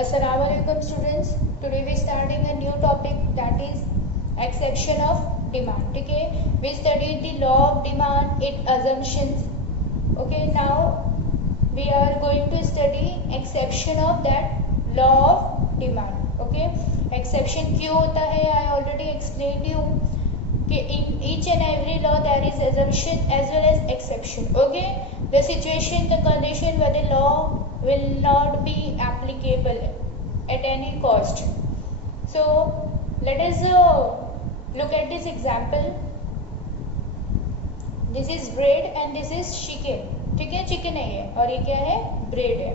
Assalamu alaikum students. Today we starting a new topic that is exception of demand. ठीक है, we studied the law of demand, its assumptions. Okay, now we are going to study exception of that law of demand. Okay, exception क्यों होता है? I already explained you कि in each and every law there is assumption as well as exception. Okay, the situation, the condition where the law will not be applicable at any cost. So let us look at this example. This is bread and this is chicken. ठीक है, chicken है ये और ये क्या है, bread है.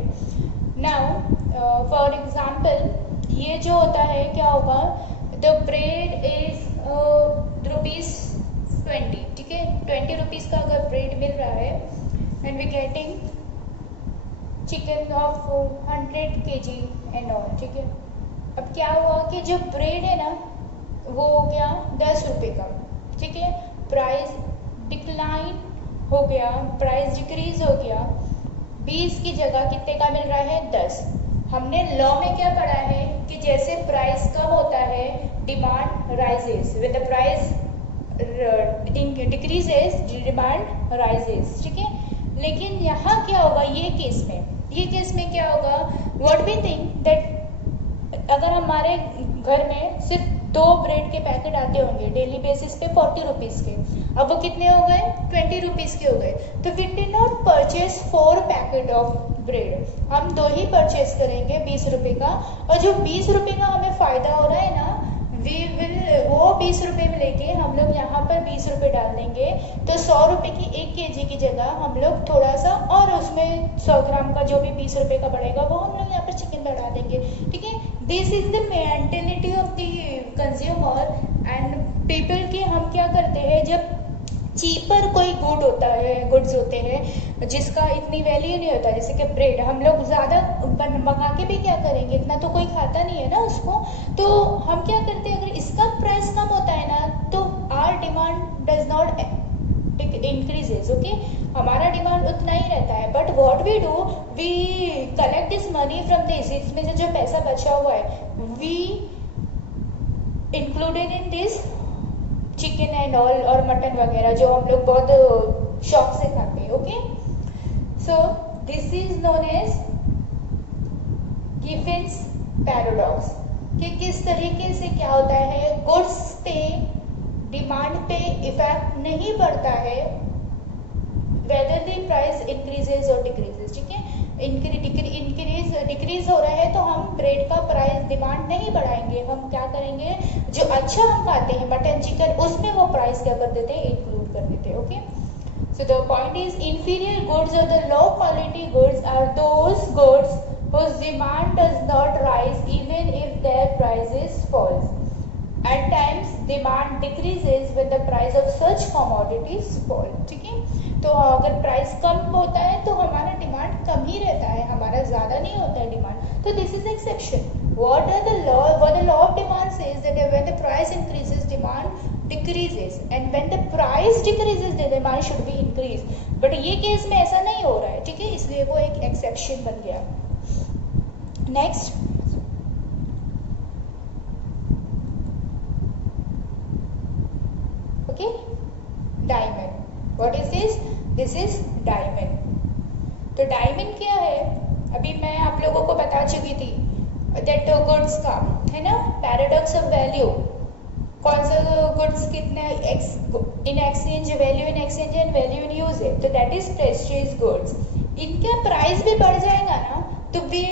Now for example ये जो होता है क्या होगा, द ब्रेड इज ₹20. ठीक है, 20 रुपीज़ का अगर ब्रेड मिल रहा है and we getting chicken of 100 kg and all. ठीक है, अब क्या हुआ कि जो ब्रेड है ना वो हो गया 10 रुपये का. ठीक है, प्राइस डिक्लाइन हो गया, प्राइस डिक्रीज हो गया. 20 की जगह कितने का मिल रहा है, 10. हमने लॉ में क्या पढ़ा है कि जैसे प्राइस कम होता है demand rises, with the price decreases demand rises. ठीक है, लेकिन यहाँ क्या होगा, ये केस में क्या होगा, व्हाट वी थिंक दैट अगर हमारे घर में सिर्फ 2 ब्रेड के पैकेट आते होंगे डेली बेसिस पे 40 रुपीज़ के, अब वो कितने हो गए, 20 रुपीज़ के हो गए. तो we did not purchase 4 packet of bread, हम 2 ही परचेज करेंगे 20 रुपये का. और जो 20 रुपये का हमें फ़ायदा हो रहा है ना, वो 20 रुपये में लेके हम लोग यहाँ पर 20 रुपये डाल देंगे. तो 100 रुपये की 1 kg की जगह हम लोग थोड़ा सा और उसमें 100 ग्राम का जो भी 20 रुपये का बढ़ेगा वो हम लोग यहाँ पर चिकन बढ़ा देंगे. ठीक है, this is the mentality of the consumer and people की. हम क्या करते हैं, जब चीपर कोई गुड्स होते हैं जिसका इतनी वैल्यू नहीं होता, जैसे कि ब्रेड, हम लोग ज़्यादा मंगा के भी क्या करेंगे, इतना तो कोई खाता नहीं है ना उसको. तो हम क्या करते हैं, अगर इसका प्राइस कम होता है ना तो our demand does not increases. Okay, हमारा डिमांड उतना ही रहता है. But what we do, we collect this money from this, इसमें से जो पैसा बचा हुआ है we included in this chicken and all और मटन वगैरह जो हम लोग बहुत शौक से खाते हैं. Okay, so this is known as Gibson's paradox. कि किस तरीके से क्या होता है, गुड्स पे डिमांड पे इफेक्ट नहीं पड़ता है वेदर द प्राइस इंक्रीजेज और डिक्रीजेज. ठीक है, डिक्रीज हो रहा है तो हम ब्रेड का प्राइस डिमांड नहीं बढ़ाएंगे, हम क्या करेंगे, जो अच्छा हम खाते हैं मटन चिकन उसमें वो प्राइस क्या कर देते हैं, इंक्लूड कर देते हैं. Okay, so the point is inferior goods or the low quality goods are those goods whose demand does not rise even if their prices falls. At times demand decreases when the price of such commodities fall. ठीक है, तो अगर price कम होता है तो हमारा demand कम ही रहता है, हमारा ज़्यादा नहीं होता है डिमांड. तो this is exception. What the law of demand says that when the price increases demand decreases and when the price decreases the demand should be increased. But ये केस में ऐसा नहीं हो रहा है. ठीक है, इसलिए वो एक एक्सेप्शन बन गया. Next, okay, diamond. What is this, this is diamond. तो डायमंड क्या है, अभी मैं आप लोगों को बता चुकी थी दैट गुड्स का है ना पैराडॉक्स ऑफ वैल्यू. कौन सा गुड्स कितने in exchange, value in exchange and value in use है, तो दैट इज प्रेस्टीज गुड्स. इनका प्राइस भी बढ़ जाएगा ना तो we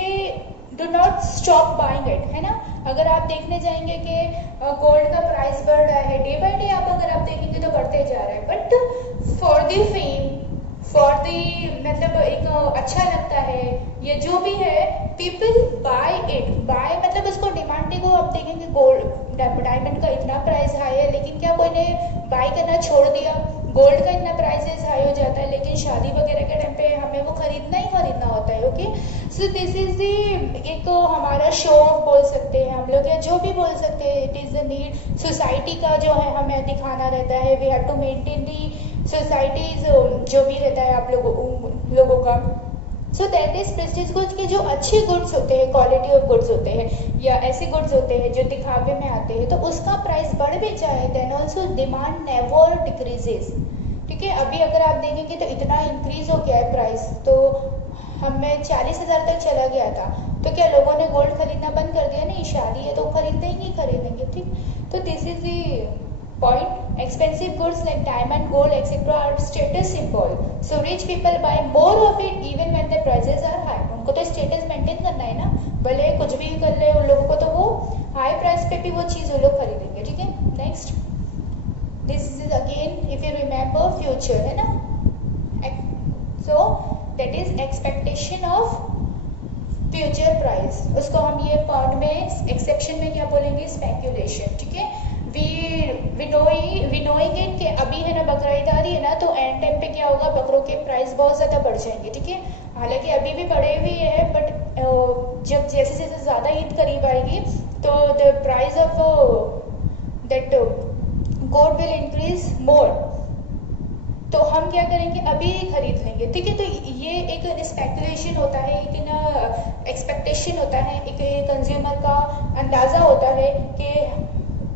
do not stop buying it, है ना. अगर आप देखने जाएंगे कि गोल्ड का प्राइस बढ़ रहा है डे बाय डे, अगर आप देखेंगे तो बढ़ते जा रहा है. But for the fame, for the मतलब एक अच्छा लगता है ये जो भी है, पीपल बाय इट. बाय मतलब उसको डिमांड को आप देखेंगे गोल्ड डायमंड का इतना प्राइस हाई है, लेकिन क्या कोई ने बाय करना छोड़ दिया. गोल्ड का इतना प्राइसेस हाई हो जाता है, लेकिन शादी वगैरह के टाइम पे हमें वो खरीदना ही खरीदना होता है. Okay, so this is the एक हमारा शो ऑफ बोल सकते हैं हम लोग, या जो भी बोल सकते हैं. It is the need society का जो है हमें दिखाना रहता है. We have to maintain the societies जो भी रहता है आप लोगों का. So that is prestige goods के जो अच्छे गुड्स होते हैं, क्वालिटी ऑफ गुड्स होते हैं या ऐसे गुड्स होते हैं जो दिखावे में आते हैं, तो उसका प्राइस बढ़ भी जाए then also demand never decreases. ठीक है, अभी अगर आप देखेंगे तो इतना इंक्रीज हो गया है प्राइस, तो हमें 40,000 तक चला गया था, तो क्या लोगों ने गोल्ड खरीदना बंद कर दिया? नहीं, शादी है तो खरीदते ही नहीं खरीदेंगे। ठीक, तो this is the point. Expensive goods like diamond, gold, etc. are status symbol. So rich people buy more of it even when the prices are high. उनको तो स्टेटस मेंटेन करना है ना, भले कुछ भी कर ले उन लोगों को, तो वो हाई प्राइस पे भी वो चीज़ वो लोग खरीदेंगे। ठीक है, next this is again if you remember future, है ना। सो that is expectation of future price. उसको हम ये पार्ट में एक्सेप्शन में क्या बोलेंगे? स्पेक्यूलेशन। ठीक है, वी नोइंग इट कि अभी है ना बकरा ईद आ रही है ना, तो एंड टाइम पे क्या होगा, बकरों के प्राइस बहुत ज़्यादा बढ़ जाएंगे। ठीक है, हालांकि अभी भी बढ़े हुए हैं, बट जब जैसे जैसे ज़्यादा ईद करीब आएगी तो the price of that gold will increase more, तो हम क्या करेंगे, अभी खरीद लेंगे। ठीक है, तो ये एक स्पेकुलेशन होता है, एक ना एक्सपेक्टेशन होता है, एक कंज्यूमर का अंदाज़ा होता है कि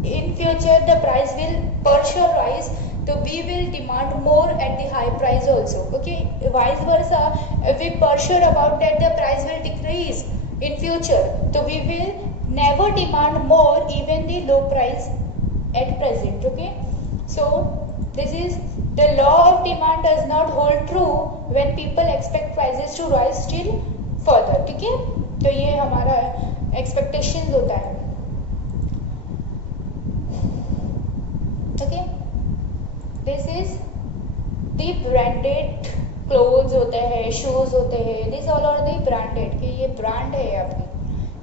in future the price will for sure rise, so we will demand more at the high price also. Okay, vice versa, if we for sure about that the price will decrease in future, so we will never demand more even the low price at present. Okay, so this is the law of demand does not hold true when people expect prices to rise still further. ठीक है, तो ये हमारा expectations होता है। Okay, this is the branded clothes होते हैं, shoes होते हैं, this all are the branded, कि ये ब्रांड है आपकी,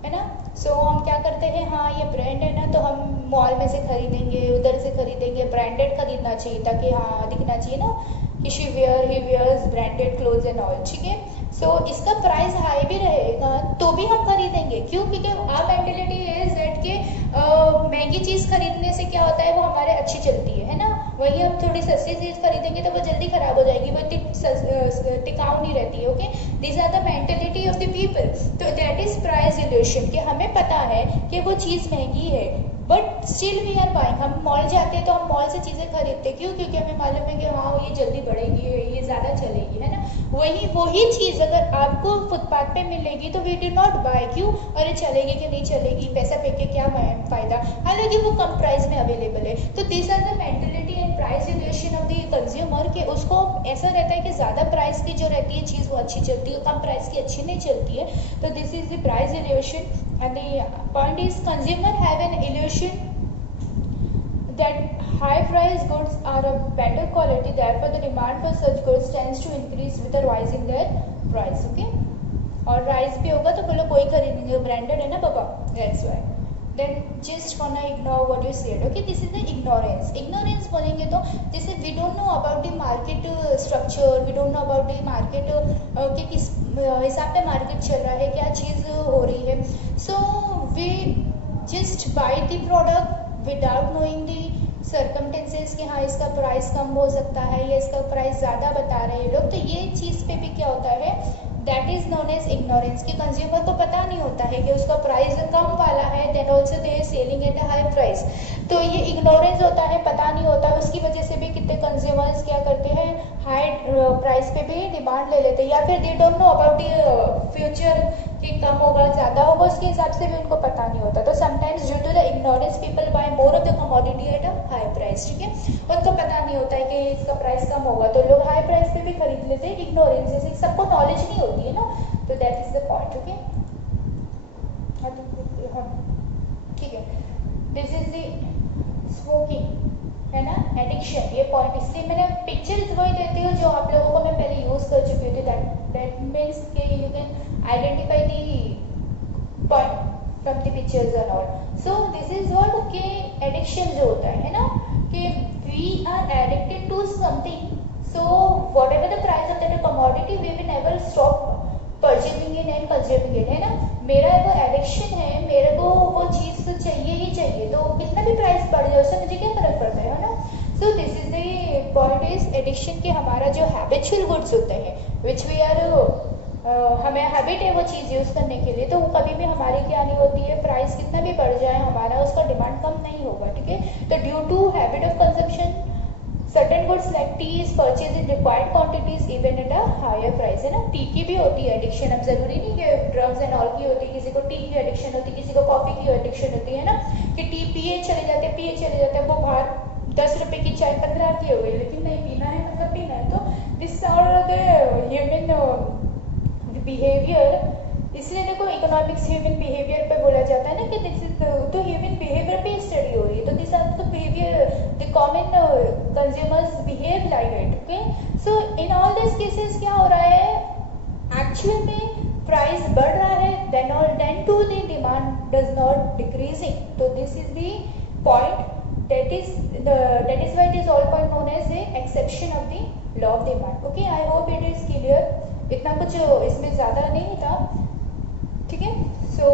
है ना। सो हम क्या करते हैं, हाँ ये ब्रांड है ना, तो हम मॉल में से खरीदेंगे, उधर से खरीदेंगे, ब्रांडेड खरीदना चाहिए ताकि हाँ दिखना चाहिए ना कि she wear he wears branded clothes and all. ठीक है, सो इसका प्राइस हाई भी रहेगा तो भी हम खरीदेंगे। क्यों? क्योंकि आवर मेंटेलिटी इज दैट कि महंगी चीज़ खरीदने से क्या होता है, वो हमारे अच्छी चलती है ना। वही हम थोड़ी सस्ती चीज़ खरीदेंगे तो वो जल्दी खराब हो जाएगी, वो टिकाऊ नहीं रहती है। Okay, this are the mentality of the people. तो दैट इज प्राइस इल्यूशन, कि हमें पता है कि वो चीज़ महंगी है but still we are buying. हम मॉल जाते हैं तो हम मॉल से चीज़ें खरीदते हैं, क्यों? क्योंकि हमें मालूम है कि हाँ ये जल्दी बढ़ेगी, ये ज़्यादा चलेगी, है ना। वही चीज़ अगर आपको फुटपाथ पे मिलेगी तो वी डू नॉट बाय। क्यों? अरे चलेगी कि नहीं चलेगी, पैसा फेंक के क्या फ़ायदा, हालांकि वो कम प्राइस में अवेलेबल है। तो this are the mentality and price relation of the consumer, के उसको ऐसा रहता है कि ज़्यादा प्राइस की जो रहती है चीज़ वो अच्छी चलती है, कम प्राइस की अच्छी नहीं चलती है। तो this is the price relation. And the point is, consumer have an illusion that high price goods are of better quality, therefore the demand for such goods tends to increase with the rise in their price. Okay, और rise भी होगा तो बोलो कोई खरीदेंगे, branded है ना बाबा, that's why. Then just wanna ignore what you said. Okay, this is the ignorance. Ignorance बोलेंगे तो जैसे we don't know about the market structure, we don't know about the market कि किस हिसाब पे मार्केट चल रहा है, क्या चीज़ हो रही है। So we just buy the product without knowing the circumstances कि हाँ इसका प्राइस कम हो सकता है या इसका प्राइस ज़्यादा बता रहे हैं लोग। तो ये चीज़ पे भी क्या होता है, that is known as ignorance, कि कंज्यूमर को पता नहीं होता है कि उसका प्राइस कम वाला है, then also they are selling at a high price. तो ये इग्नोरेंस होता है, पता नहीं होता है, उसकी वजह से भी कितने कंज्यूमर्स क्या करते हैं, हाई प्राइस पे भी डिमांड ले लेते हैं, या फिर they don't know about the future कि कम होगा ज़्यादा होगा, उसके हिसाब से भी उनको पता नहीं होता। तो sometimes due to the ignorance people buy more of the commodity at a high price. ठीक है, उनको पता नहीं होता है कि इसका प्राइस कम होगा तो लोग हाई प्राइस पे भी खरीद लेते हैं। इग्नोरेंस जैसे सबको नॉलेज नहीं होती है ना, तो that is the point. Okay, ठीक है, दिस इज द स्मोकिंग, है ना, एडिक्शन, ये पॉइंट। इसलिए मैंने पिक्चर्स वही देती हूँ जो आप लोगों को मैं पहले यूज़ कर चुकी थी। दैट मीन्स कि you can identify the point from the pictures and all. So this is what कि एडिक्शन जो होता है ना, कि we are addicted to something, so whatever the price of that commodity we will never stop purchasing it and consuming it, है ना। मेरा वो एडिक्शन है, मेरे को वो चीज़ चाहिए ही चाहिए, तो कितना भी प्राइस बढ़ जाए उससे मुझे क्या फ़र्क पड़ता है ना। सो this is the point is addiction, के हमारा जो हैबिचुअल गुड्स होते हैं विच वी आर हमें हैबिट है वो चीज़ यूज़ करने के लिए, तो वो कभी भी हमारी क्या नहीं होती है, प्राइस कितना भी बढ़ जाए हमारा उसका डिमांड कम नहीं होगा, ठीक है। तो due to habit of consumption certain goods like tea is purchase in required quantities even at a higher price, है ना। टी की भी होती है एडिक्शन, अब जरूरी नहीं कि ड्रग्स एंड ऑल की होती है, किसी को टी की एडिक्शन होती है, किसी को कॉफ़ी की एडिक्शन होती है ना, कि टी पिए चले जाते हैं, वो बाहर 10 रुपए की चाय 15 की हो गई, लेकिन नहीं पीना है, मतलब पीना है। तो this are the human behaviour, इसलिए देखो इकोनॉमिक्स ह्यूमन बिहेवियर पे बोला जाता है ना कि दिस इज तो ह्यूमन बिहेवियर पे स्टडी हो रही है, तो this are the behaviour the common consumers behave like it, okay. So in all this cases क्या हो रहा है, एक्चुअल में प्राइस बढ़ रहा है, then to the demand does not decreasing, तो this is the point, that is why it is all point known as a exception of the law of demand, okay। I hope it is clear, इतना कुछ इसमें ज़्यादा नहीं था, ठीक है। सो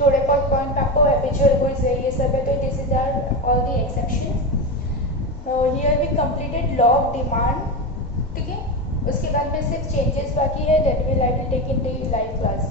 थोड़े बहुत पॉइंट आपको हैबिचुअल गुड्स है ये सब है, तो this is are all the exception. Here we completed law of demand, ठीक है। उसके बाद में सिर्फ चेंजेस बाकी है, that will I will take in the live class.